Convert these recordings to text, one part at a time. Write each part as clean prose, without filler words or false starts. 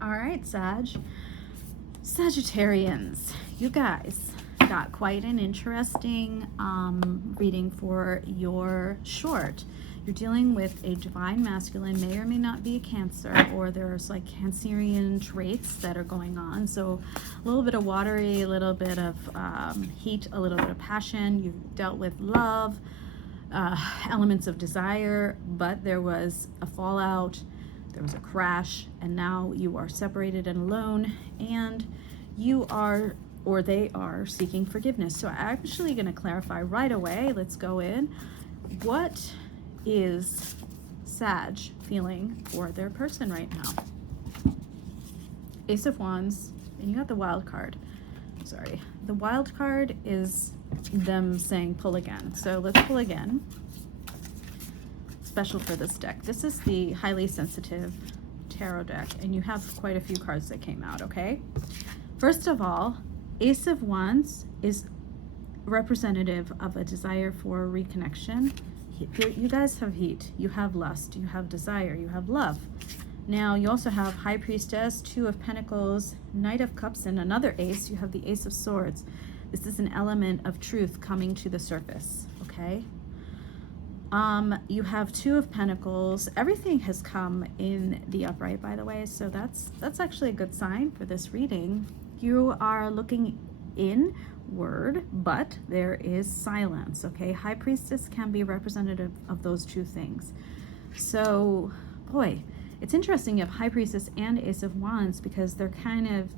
All right, Sagittarians, you guys got quite an interesting reading for your short. You're dealing with a divine masculine, may or may not be a Cancer, or there's like Cancerian traits that are going on. So a little bit of watery, a little bit of heat, a little bit of passion. You've dealt with love, elements of desire, but there was a fallout, there was a crash, and now you are separated and alone, and you are, or they are, seeking forgiveness. So I'm actually going to clarify right away. Let's go in. What is Sag feeling for their person right now? Ace of Wands, and you got the wild card. Sorry, the wild card is them saying pull again. So let's pull again. Special for this deck. This is the highly sensitive tarot deck, and you have quite a few cards that came out, okay? First of all, Ace of Wands is representative of a desire for reconnection. You guys have heat, you have lust, you have desire, you have love. Now you also have High Priestess, Two of Pentacles, Knight of Cups, and another ace. You have the Ace of Swords. This is an element of truth coming to the surface, okay? You have Two of Pentacles. Everything has come in the upright, by the way, so that's actually a good sign for this reading. You are looking inward, but there is silence, okay? High Priestess can be representative of those two things. So, boy, it's interesting you have High Priestess and Ace of Wands, because they're kind of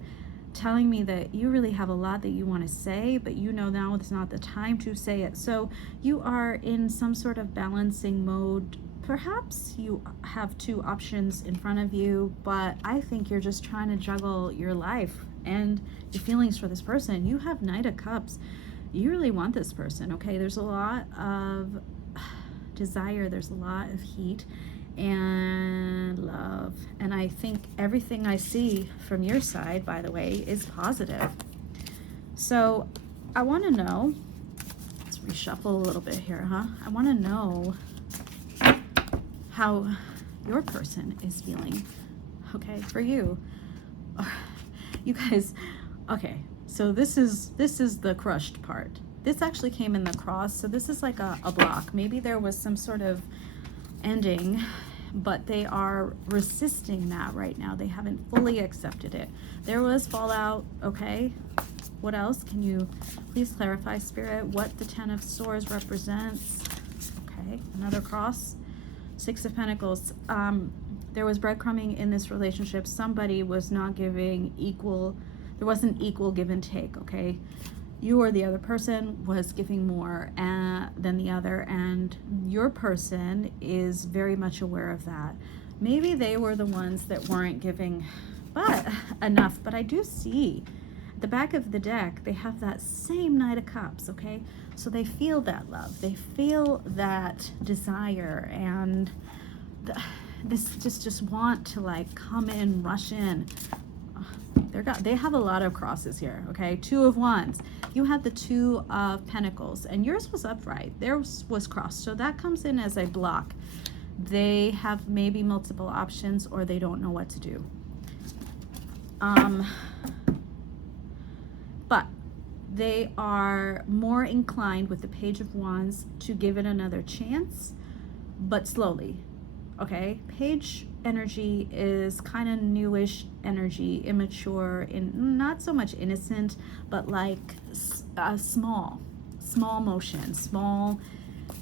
telling me that you really have a lot that you want to say, but you know now it's not the time to say it. So you are in some sort of balancing mode. Perhaps you have two options in front of you, but I think you're just trying to juggle your life and your feelings for this person. You have Knight of Cups. You really want this person, okay? There's a lot of desire, there's a lot of heat and love, and I think everything I see from your side, by the way, is positive. So I want to know, let's reshuffle a little bit here, I want to know how your person is feeling, okay, for you. You guys, okay, so this is the crushed part. This actually came in the cross, so this is like a block. Maybe there was some sort of ending, but they are resisting that right now. They haven't fully accepted it. There was fallout, okay? What else? Can you please clarify, Spirit, what the Ten of Swords represents? Okay, another cross. Six of Pentacles. There was breadcrumbing in this relationship. Somebody was not giving equal, there wasn't equal give and take, okay? You or the other person was giving more than the other, and your person is very much aware of that. Maybe they were the ones that weren't giving enough, but I do see at the back of the deck, they have that same Knight of Cups, okay? So they feel that love, they feel that desire, and this just want to like come in, rush in. They have a lot of crosses here, okay? Two of Wands. You had the Two of Pentacles, and yours was upright. Theirs was crossed, so that comes in as a block. They have maybe multiple options, or they don't know what to do. But they are more inclined with the Page of Wands to give it another chance, but slowly, okay? Page energy is kind of newish energy, immature, in not so much innocent, but like small motion, small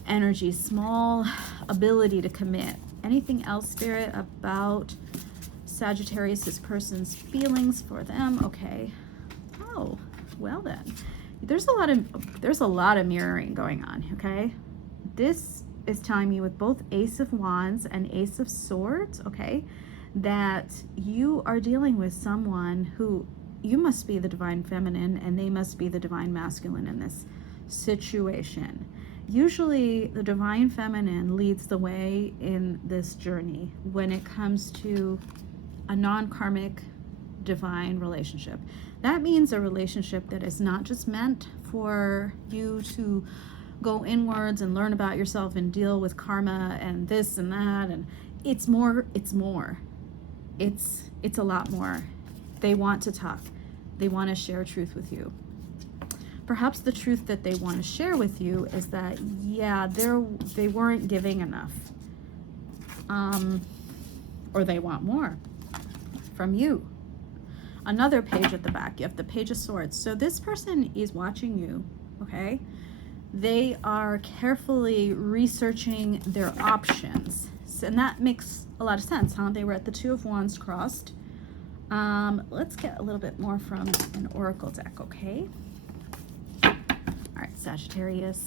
energy, small ability to commit. Anything else, Spirit, about Sagittarius, this person's feelings for them? Okay. Oh, well then, there's a lot of mirroring going on, okay? This is telling me with both Ace of Wands and Ace of Swords, okay, that you are dealing with someone who, you must be the divine feminine and they must be the divine masculine in this situation. Usually the divine feminine leads the way in this journey when it comes to a non-karmic divine relationship. That means a relationship that is not just meant for you to go inwards and learn about yourself and deal with karma and this and that, and it's more. it's a lot more. They want to talk. They want to share truth with you. Perhaps the truth that they want to share with you is that, yeah, they weren't giving enough. Or they want more from you. Another page at the back, you have the Page of Swords. So this person is watching you, okay? They are carefully researching their options. And that makes a lot of sense, huh? They were at the Two of Wands crossed. Let's get a little bit more from an oracle deck, okay? All right, Sagittarius.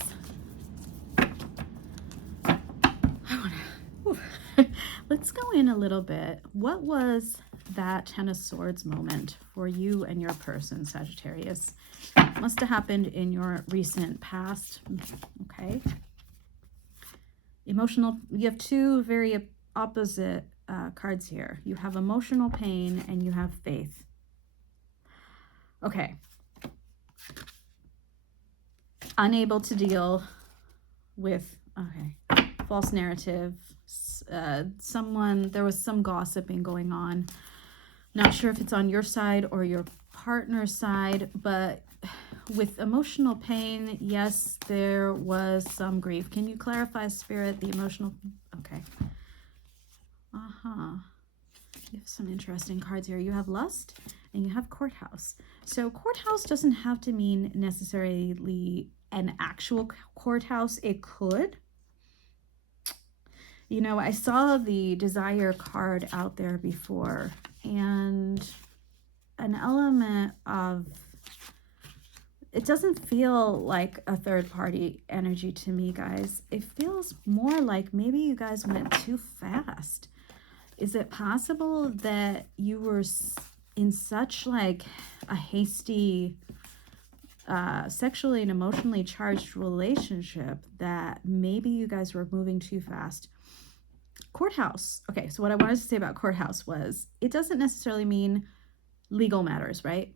Let's go in a little bit. What was that Ten of Swords moment for you and your person, Sagittarius? Must have happened in your recent past, okay? Emotional, you have two very opposite cards here. You have emotional pain and you have faith. Okay. Unable to deal with, okay, false narrative. There was some gossiping going on. Not sure if it's on your side or your partner's side, but with emotional pain, yes, there was some grief. Can you clarify, Spirit, the emotional? Okay. You have some interesting cards here. You have Lust and you have Courthouse. So courthouse doesn't have to mean necessarily an actual courthouse. It could. You know, I saw the Desire card out there before, and an element of, it doesn't feel like a third party energy to me, guys. It feels more like maybe you guys went too fast. Is it possible that you were in such like a hasty, sexually and emotionally charged relationship that maybe you guys were moving too fast? Courthouse. Okay, so what I wanted to say about courthouse was it doesn't necessarily mean legal matters, right?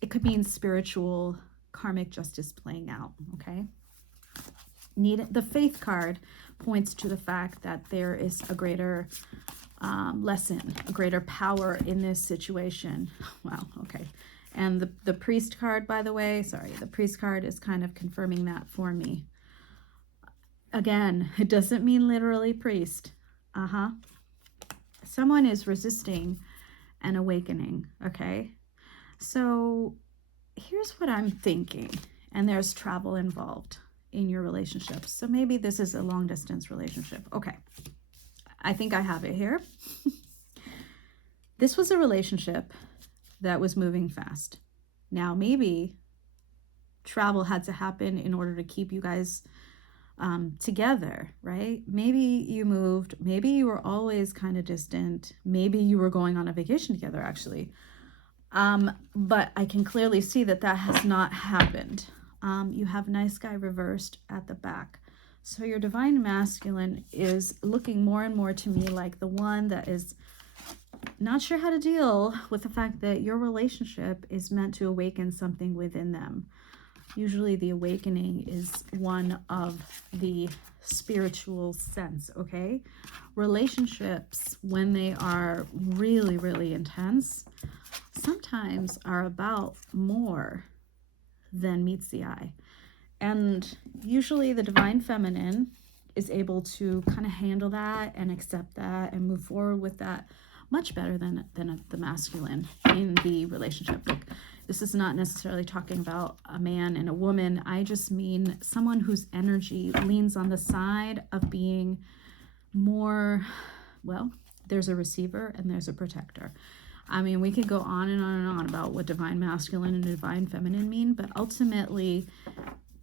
It could mean spiritual karmic justice playing out, okay? The faith card points to the fact that there is a greater lesson, a greater power in this situation. Wow, okay. And the priest card, by the way, sorry, the priest card is kind of confirming that for me. Again, it doesn't mean literally priest. Someone is resisting an awakening, okay? So here's what I'm thinking, and there's travel involved in your relationship. So maybe this is a long distance relationship. Okay, I think I have it here. This was a relationship that was moving fast. Now maybe travel had to happen in order to keep you guys together, right? Maybe you moved, maybe you were always kind of distant, maybe you were going on a vacation together actually. But I can clearly see that that has not happened. You have nice guy reversed at the back. So your divine masculine is looking more and more to me like the one that is not sure how to deal with the fact that your relationship is meant to awaken something within them. Usually the awakening is one of the spiritual sense, okay? Relationships, when they are really, really intense, sometimes are about more than meets the eye. And usually the divine feminine is able to kind of handle that and accept that and move forward with that much better than the masculine in the relationship. Look, this is not necessarily talking about a man and a woman. I just mean someone whose energy leans on the side of being more, well, there's a receiver and there's a protector. I mean, we could go on and on and on about what divine masculine and divine feminine mean, but ultimately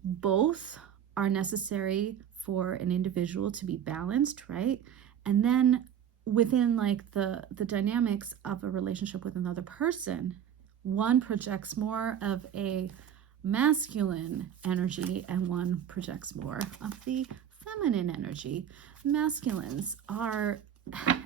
both are necessary for an individual to be balanced, right? And then within like the dynamics of a relationship with another person, one projects more of a masculine energy and one projects more of the feminine energy. Masculines are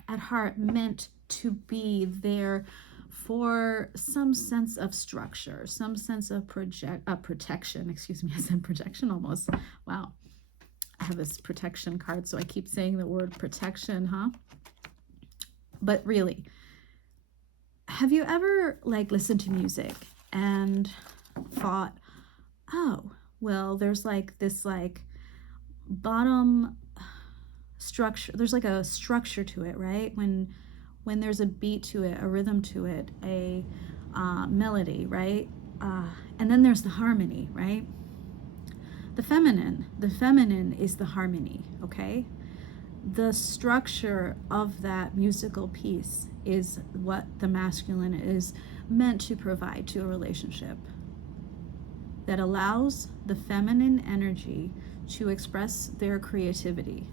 at heart meant to be there for some sense of structure, some sense of protection. Excuse me, I said projection almost. Wow. I have this protection card, so I keep saying the word protection, huh? But really, have you ever like listened to music and thought, oh, well, there's like this like bottom structure, there's like a structure to it, right? When there's a beat to it, a rhythm to it, a melody, right? And then there's the harmony, right? The feminine is the harmony, okay? The structure of that musical piece is what the masculine is meant to provide to a relationship, that allows the feminine energy to express their creativity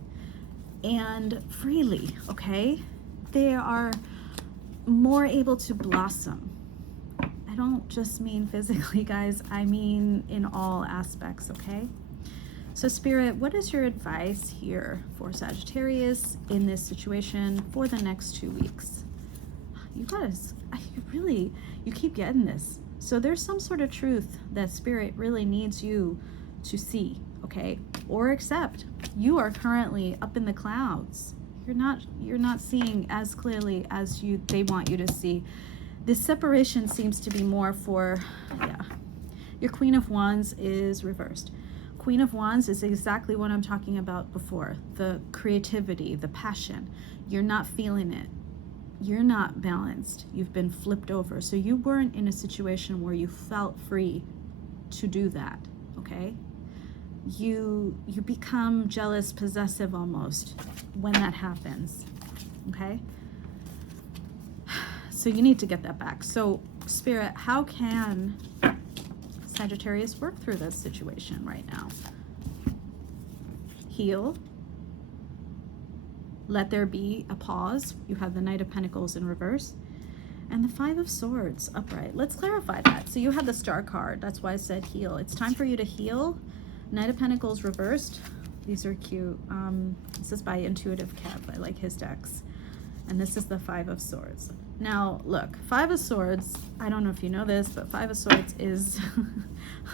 and freely, okay? They are more able to blossom. I don't just mean physically, guys, I mean in all aspects, okay? So Spirit, what is your advice here for Sagittarius in this situation for the next 2 weeks? You guys, you keep getting this. So there's some sort of truth that Spirit really needs you to see, okay? Or accept. You are currently up in the clouds. You're not seeing as clearly as they want you to see. This separation seems to be more for, your Queen of Wands is reversed. Queen of Wands is exactly what I'm talking about before. The creativity, the passion. You're not feeling it. You're not balanced. You've been flipped over. So you weren't in a situation where you felt free to do that, okay? You become jealous, possessive almost when that happens, okay? So you need to get that back. So Spirit, how can Sagittarius work through this situation right now? Heal. Let there be a pause. You have the Knight of Pentacles in reverse and the Five of Swords upright. Let's clarify that. So you had the Star card. That's why I said heal. It's time for you to heal. Knight of Pentacles reversed. These are cute. This is by Intuitive Kev. I like his decks. And this is the Five of Swords. Now, look, Five of Swords, I don't know if you know this, but Five of Swords is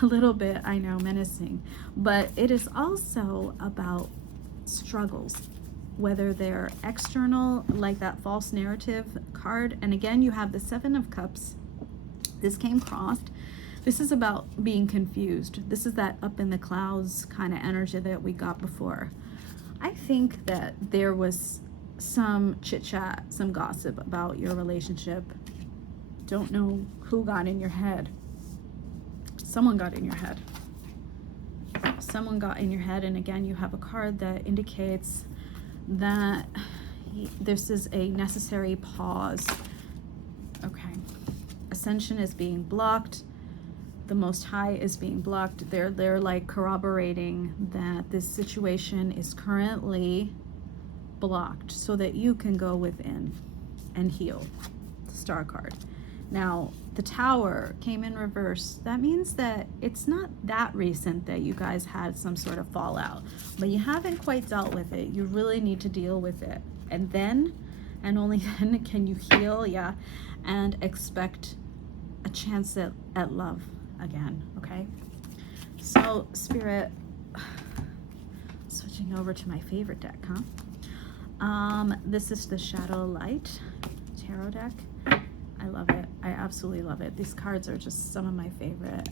a little bit, I know, menacing. But it is also about struggles, whether they're external, like that false narrative card. And again, you have the Seven of Cups. This came crossed. This is about being confused. This is that up in the clouds kind of energy that we got before. I think that there was some chit chat, some gossip about your relationship. Don't know who got in your head. Someone got in your head. Someone got in your head. And again, you have a card that indicates that this is a necessary pause. Okay. Ascension is being blocked. The Most High is being blocked. They're like corroborating that this situation is currently blocked so that you can go within and heal. The Star card. Now, the Tower came in reverse. That means that it's not that recent that you guys had some sort of fallout, but you haven't quite dealt with it. You really need to deal with it. And then, and only then, can you heal, and expect a chance at love again, okay? So, Spirit, switching over to my favorite deck, huh? This is the Shadow Light Tarot deck. I love it. I absolutely love it. These cards are just some of my favorite.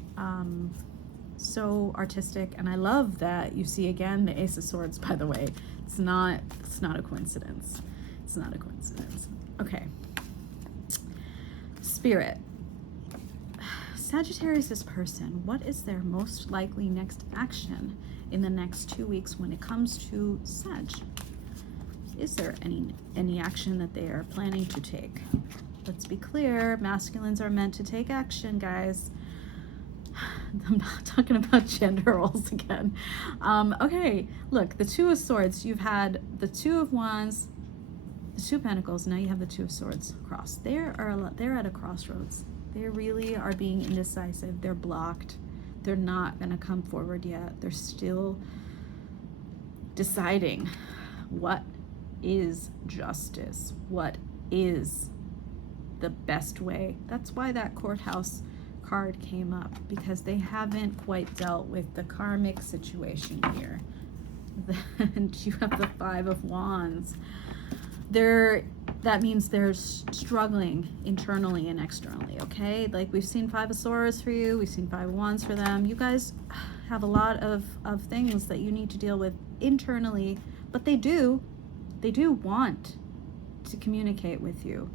So artistic, and I love that you see again the Ace of Swords, by the way. It's not a coincidence. It's not a coincidence. Okay. Spirit. Sagittarius' person, what is their most likely next action in the next 2 weeks when it comes to Sag? Is there any action that they are planning to take? Let's be clear, masculines are meant to take action, guys. I'm not talking about gender roles again. Okay, look, the Two of Swords, you've had the Two of Wands, the Two of Pentacles, now you have the Two of Swords crossed. They're at a crossroads. They really are being indecisive. They're blocked. They're not going to come forward yet. They're still deciding what is justice, what is the best way. That's why that Courthouse card came up, because they haven't quite dealt with the karmic situation here. Then you have the Five of Wands. that means they're struggling internally and externally, okay? Like we've seen Five of Swords for you, we've seen Five of Wands for them. You guys have a lot of things that you need to deal with internally, but they do want to communicate with you.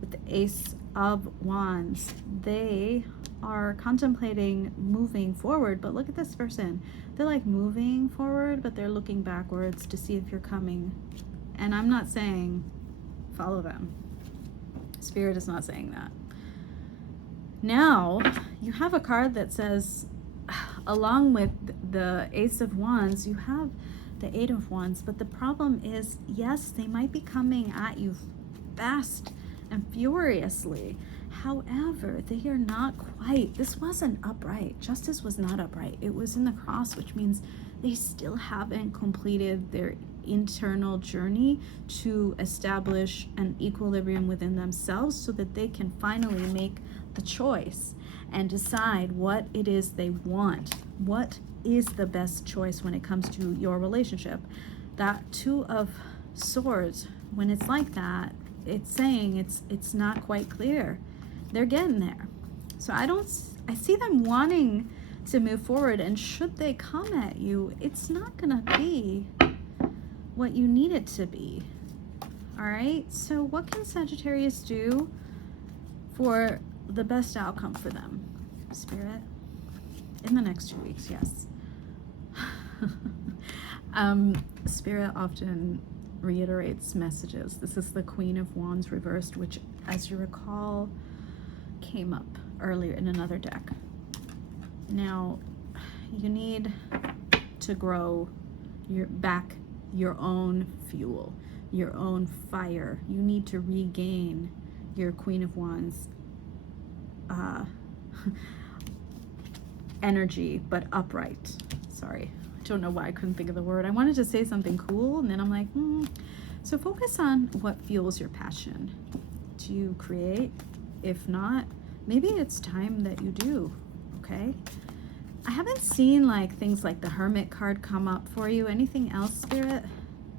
With the Ace of Wands, they are contemplating moving forward, but look at this person. They're like moving forward, but they're looking backwards to see if you're coming. And I'm not saying follow them. Spirit is not saying that. Now, you have a card that says, along with the Ace of Wands, you have the Eight of Wands, but the problem is, yes, they might be coming at you fast and furiously. However, they are not quite, this wasn't upright. Justice was not upright. It was in the cross, which means they still haven't completed their internal journey to establish an equilibrium within themselves so that they can finally make the choice and decide what it is they want. What is the best choice when it comes to your relationship? That Two of Swords, when it's like that, it's saying it's not quite clear. They're getting there. So I see them wanting to move forward, and should they come at you, it's not gonna be what you need it to be. All right, so what can Sagittarius do for the best outcome for them, Spirit, in the next 2 weeks? Yes. Spirit often reiterates messages. This is the Queen of Wands reversed, which, as you recall, came up earlier in another deck. Now, you need to grow your own fuel, your own fire. You need to regain your Queen of Wands energy, but upright. Sorry, I don't know why I couldn't think of the word. I wanted to say something cool, and then I'm like, So focus on what fuels your passion. Do you create? If not, maybe it's time that you do, okay? I haven't seen like things like the Hermit card come up for you. Anything else, Spirit?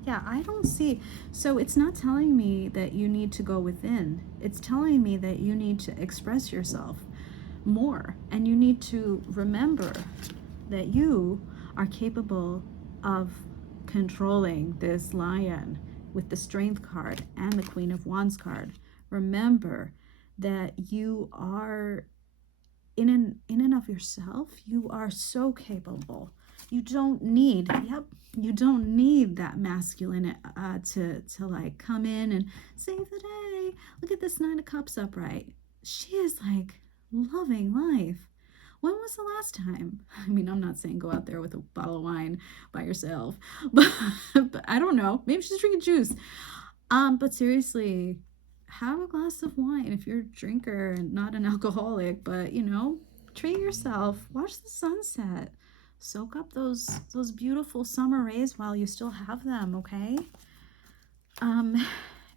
Yeah, I don't see. So it's not telling me that you need to go within. It's telling me that you need to express yourself more. And you need to remember that you are capable of controlling this lion with the Strength card and the Queen of Wands card. Remember that you are in and of yourself, you are so capable. You don't need that masculine to like come in and save the day. Look at this Nine of Cups upright. She is like loving life. When was the last time? I mean, I'm not saying go out there with a bottle of wine by yourself, but I don't know. Maybe she's drinking juice. But seriously, have a glass of wine if you're a drinker and not an alcoholic, but treat yourself. Watch the sunset. Soak up those beautiful summer rays while you still have them, okay?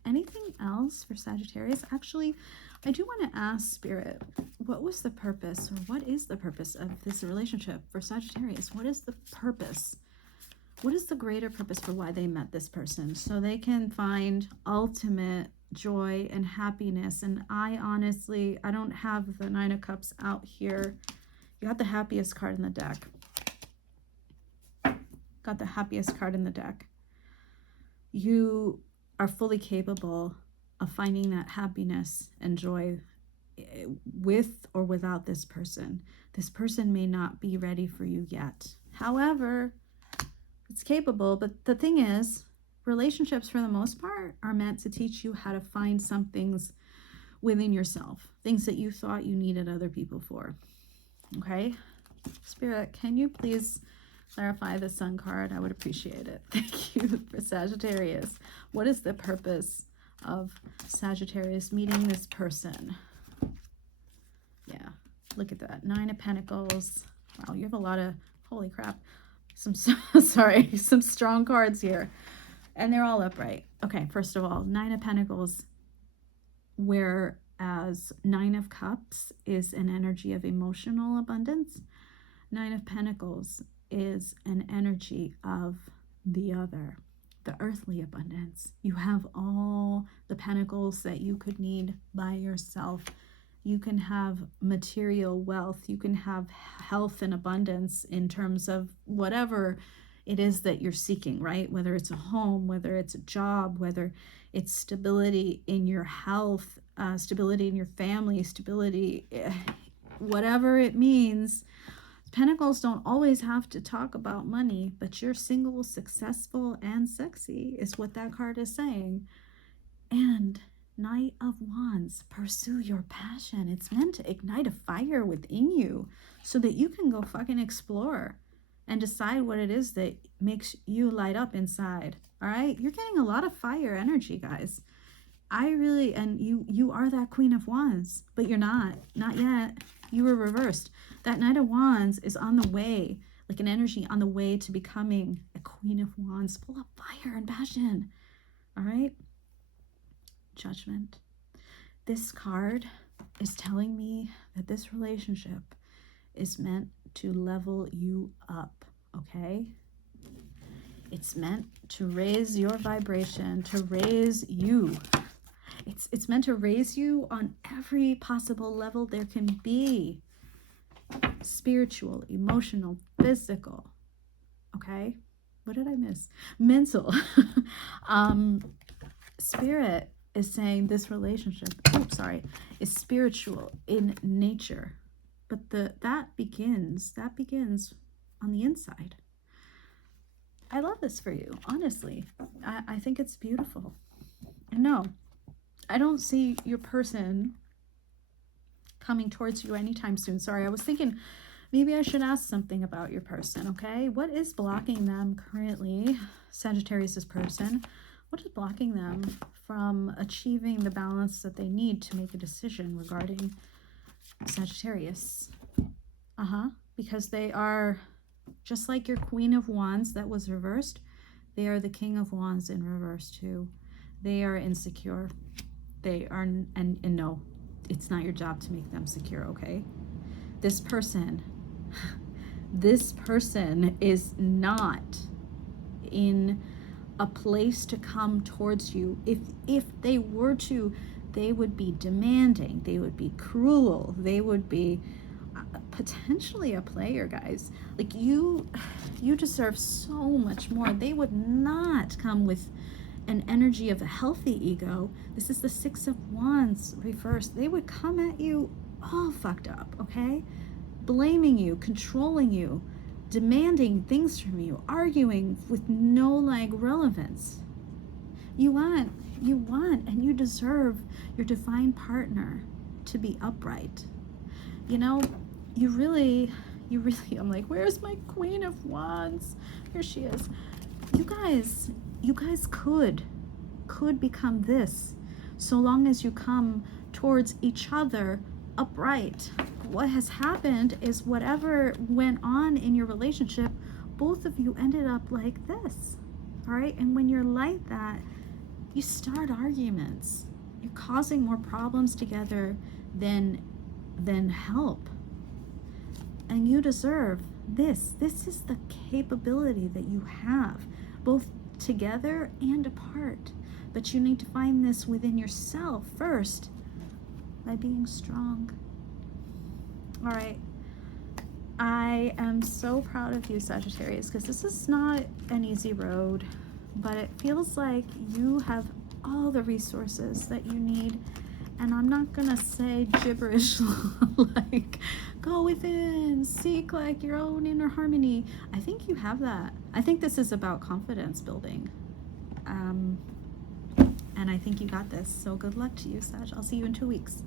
Anything else for Sagittarius? Actually, I do want to ask Spirit, what was the purpose, or what is the purpose of this relationship for Sagittarius? What is the purpose? What is the greater purpose for why they met this person? So they can find ultimate joy and happiness. And I don't have the Nine of Cups out here. You got the happiest card in the deck. Got the happiest card in the deck. You are fully capable of finding that happiness and joy with or without this person. This person may not be ready for you yet. However, it's capable. But the thing is, relationships for the most part are meant to teach you how to find some things within yourself, things that you thought you needed other people for. Okay? Spirit, can you please clarify the Sun card? I would appreciate it. Thank you for Sagittarius. What is the purpose of Sagittarius meeting this person? Yeah, look at that. Nine of Pentacles. Wow, you have a lot of, holy crap, some strong cards here. And they're all upright. Okay, first of all, Nine of Pentacles, whereas Nine of Cups is an energy of emotional abundance, Nine of Pentacles is an energy of the other. the earthly abundance. You have all the pentacles that you could need by yourself. You can have material wealth. You can have health and abundance in terms of whatever it is that you're seeking, right? Whether it's a home, whether it's a job, whether it's stability in your health, stability in your family, stability, whatever it means. Pentacles don't always have to talk about money, but you're single, successful, and sexy is what that card is saying. And Knight of Wands, pursue your passion. It's meant to ignite a fire within you so that you can go fucking explore and decide what it is that makes you light up inside. All right? You're getting a lot of fire energy, guys. And you are that Queen of Wands, but you're not yet. You were reversed. That Knight of Wands is on the way, like an energy on the way to becoming a Queen of Wands, full of fire and passion. All right? Judgment. This card is telling me that this relationship is meant to level you up, okay? It's meant to raise your vibration, to raise you. It's meant to raise you on every possible level there can be. Spiritual, emotional, physical. Okay? What did I miss? Mental. Spirit is saying this relationship, is spiritual in nature. But that begins on the inside. I love this for you, honestly. I think it's beautiful. And no, I don't see your person coming towards you anytime soon. Sorry, I was thinking maybe I should ask something about your person, okay? What is blocking them currently, Sagittarius' person? What is blocking them from achieving the balance that they need to make a decision regarding Sagittarius? Because they are, just like your Queen of Wands that was reversed, they are the King of Wands in reverse too. They are insecure. They are, and no, it's not your job to make them secure, okay? This person is not in a place to come towards you. If they were to, they would be demanding, they would be cruel, they would be potentially a player, guys. Like you deserve so much more. They would not come with an energy of a healthy ego. This is the Six of Wands reversed. They would come at you all fucked up, okay? Blaming you, controlling you, demanding things from you, arguing with no relevance. You want and you deserve your divine partner to be upright. You know, you really, I'm like, where's my Queen of Wands? Here she is. You guys could become this, so long as you come towards each other upright. What has happened is whatever went on in your relationship, both of you ended up like this. All right? And when you're like that, you start arguments. You're causing more problems together than help. And you deserve this. This is the capability that you have, both together and apart. But you need to find this within yourself first by being strong. All right. I am so proud of you, Sagittarius, because this is not an easy road, but it feels like you have all the resources that you need. And I'm not gonna say gibberish like go within, seek your own inner harmony. I think you have that. I think this is about confidence building. And I think you got this. So good luck to you, Sag. I'll see you in 2 weeks.